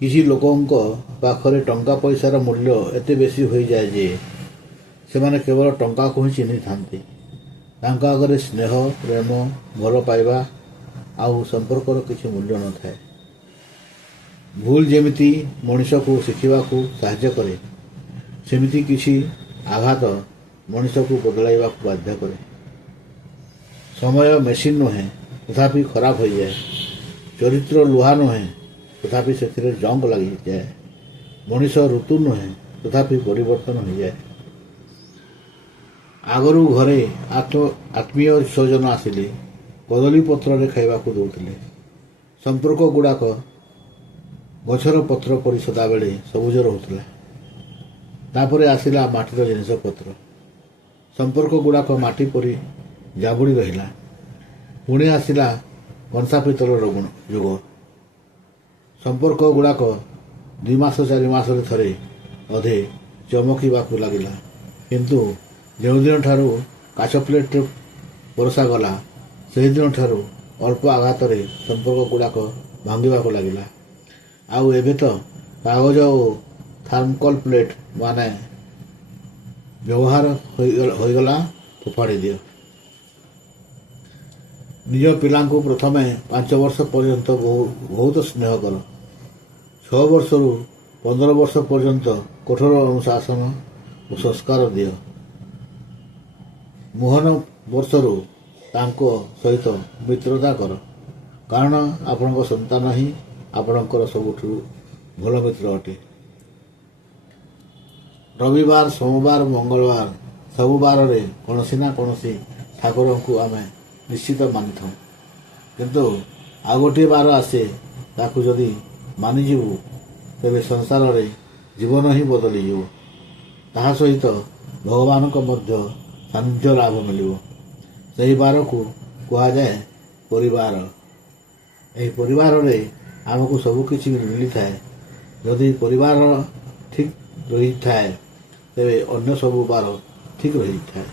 କିଛି ଲୋକଙ୍କ ପାଖରେ ଟଙ୍କା ପଇସାର ମୂଲ୍ୟ ଏତେ ବେଶୀ ହୋଇଯାଏ ଯେ ସେମାନେ କେବଳ ଟଙ୍କାକୁ ହିଁ ଚିହ୍ନିଥାନ୍ତି। ତାଙ୍କ ଆଗରେ ସ୍ନେହ, ପ୍ରେମ, ଭଲ ପାଇବା ଆଉ ସମ୍ପର୍କର କିଛି ମୂଲ୍ୟ ନଥାଏ। ଭୁଲ ଯେମିତି ମଣିଷକୁ ଶିଖିବାକୁ ସାହାଯ୍ୟ କରେ, ସେମିତି କିଛି ଆଘାତ ମଣିଷକୁ ବଦଳାଇବାକୁ ବାଧ୍ୟ କରେ। ସମୟ ମେସିନ୍ ନୁହେଁ, ତଥାପି ଖରାପ ହୋଇଯାଏ। ଚରିତ୍ର ଲୁହା ନୁହେଁ, ତଥାପି ସେଥିରେ ଜଙ୍ଗ ଲାଗିଯାଏ। ମଣିଷ ଋତୁ ନୁହେଁ, ତଥାପି ପରିବର୍ତ୍ତନ ହୋଇଯାଏ। ଆଗରୁ ଘରେ ଆତ୍ମୀୟ ସ୍ୱଜନ ଆସିଲେ କଦଳୀ ପତ୍ରରେ ଖାଇବାକୁ ଦେଉଥିଲେ। ସମ୍ପର୍କ ଗୁଡ଼ାକ ଗଛର ପତ୍ର ପରି ସଦାବେଳେ ସବୁଜ ରହୁଥିଲା। ତାପରେ ଆସିଲା ମାଟିର ଜିନିଷପତ୍ର। ସମ୍ପର୍କ ଗୁଡ଼ାକ ମାଟି ପରି ଜାବୁଡ଼ି ରହିଲା। ପୁଣି ଆସିଲା କଂସା ପିତଳର ଯୁଗ। ସମ୍ପର୍କ ଗୁଡ଼ାକ 2 ମାସ 4 ମାସରେ ଥରେ ଅଧେ ଚମକିବାକୁ ଲାଗିଲା। କିନ୍ତୁ ଯେଉଁଦିନ ଠାରୁ କାଚ ପ୍ଲେଟ୍ରେ ପରଷାଗଲା, ସେହିଦିନ ଠାରୁ ଅଳ୍ପ ଆଘାତରେ ସମ୍ପର୍କ ଗୁଡ଼ାକ ଭାଙ୍ଗିବାକୁ ଲାଗିଲା। ଆଉ ଏବେ ତ କାଗଜ ଓ ଥାର୍ମୋକୋଲ୍ ପ୍ଲେଟ୍ ମାନେ ବ୍ୟବହାର ହୋଇଗଲା, ଫୋପାଡ଼ି ଦିଅ। ନିଜ ପିଲାଙ୍କୁ ପ୍ରଥମେ 5 ବର୍ଷ ପର୍ଯ୍ୟନ୍ତ ବହୁତ ସ୍ନେହ କର। 6 ବର୍ଷରୁ 15 ବର୍ଷ ପର୍ଯ୍ୟନ୍ତ କଠୋର ଅନୁଶାସନ ଓ ସଂସ୍କାର ଦିଅ। ମୋହନ ବର୍ଷରୁ ତାଙ୍କ ସହିତ ମିତ୍ରତା କର, କାରଣ ଆପଣଙ୍କ ସନ୍ତାନ ହିଁ ଆପଣଙ୍କର ସବୁଠୁ ଭଲ ମିତ୍ର ଅଟେ। ରବିବାର, ସୋମବାର, ମଙ୍ଗଳବାର ସବୁ ବାରରେ କୌଣସି ନା କୌଣସି ଠାକୁରଙ୍କୁ ଆମେ ନିଶ୍ଚିତ ମାନିଥାଉ। କିନ୍ତୁ ଆଉ ଗୋଟିଏ ବାର ଆସେ, ତାକୁ ଯଦି ମାନିଯିବୁ ତେବେ ସଂସାରରେ ଜୀବନ ହିଁ ବଦଳିଯିବ। ତାହା ସହିତ ଭଗବାନଙ୍କ ମଧ୍ୟ ସାନ୍ନିଧ୍ୟ ଲାଭ ମିଳିବ। ସେହି ବାରକୁ କୁହାଯାଏ ପରିବାର। ଏହି ପରିବାରରେ ଆମକୁ ସବୁକିଛି ମିଳିଥାଏ। ଯଦି ପରିବାର ଠିକ୍ ରହିଥାଏ, ତେବେ ଅନ୍ୟ ସବୁ ବାର ଠିକ୍ ରହିଥାଏ।